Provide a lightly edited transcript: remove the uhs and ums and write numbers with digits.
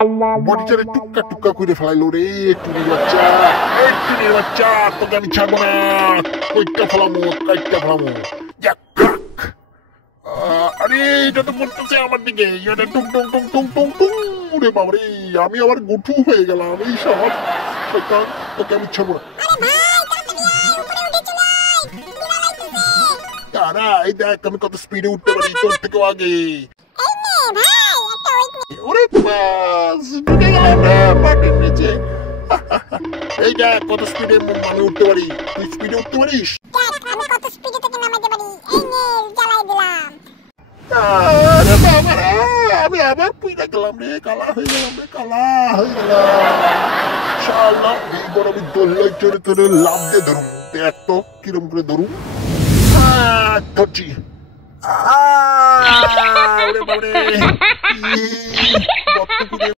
বডিটারে টুকরা টুকরা করে ফেলাইলো রে। টুনির বাচ্চা, এই টুনির বাচ্চা, তোকে আমি ছাড়বো না। কইটা ফেলামো, কাইটা ফেলামো। আরে এটা তো পড়তেছে আমার দিকে। এটা টুং টুং টুং টুং টুং টুং। রে বাবারে, আমি আবার গুঠু হয়ে গেলাম। এই সব শয়তান, তোকে আমি ছাড়বো না। তারা এই দেখ আমি কত স্পিডে উঠতে পারি তোর থেকেও আগে। ওরে বাস, ঢুকে গেলাম রে মাটির নিচে। এই দেখ কত স্পিডে আমি উঠতে পারি। তুই স্পিডে উঠতে পারিস? আরে বাবা রে, আমি আবার পুইরা গেলাম রে। কালা হয়ে গেলাম রে, কালা হয়ে গেলাম। শালা এইবার আমি দোল্লাই চড়ে চড়ে লাভ দিয়ে ধরুন। দেখ তো কিরম করে ধরুন। ধরছি। ওরে বাবারে,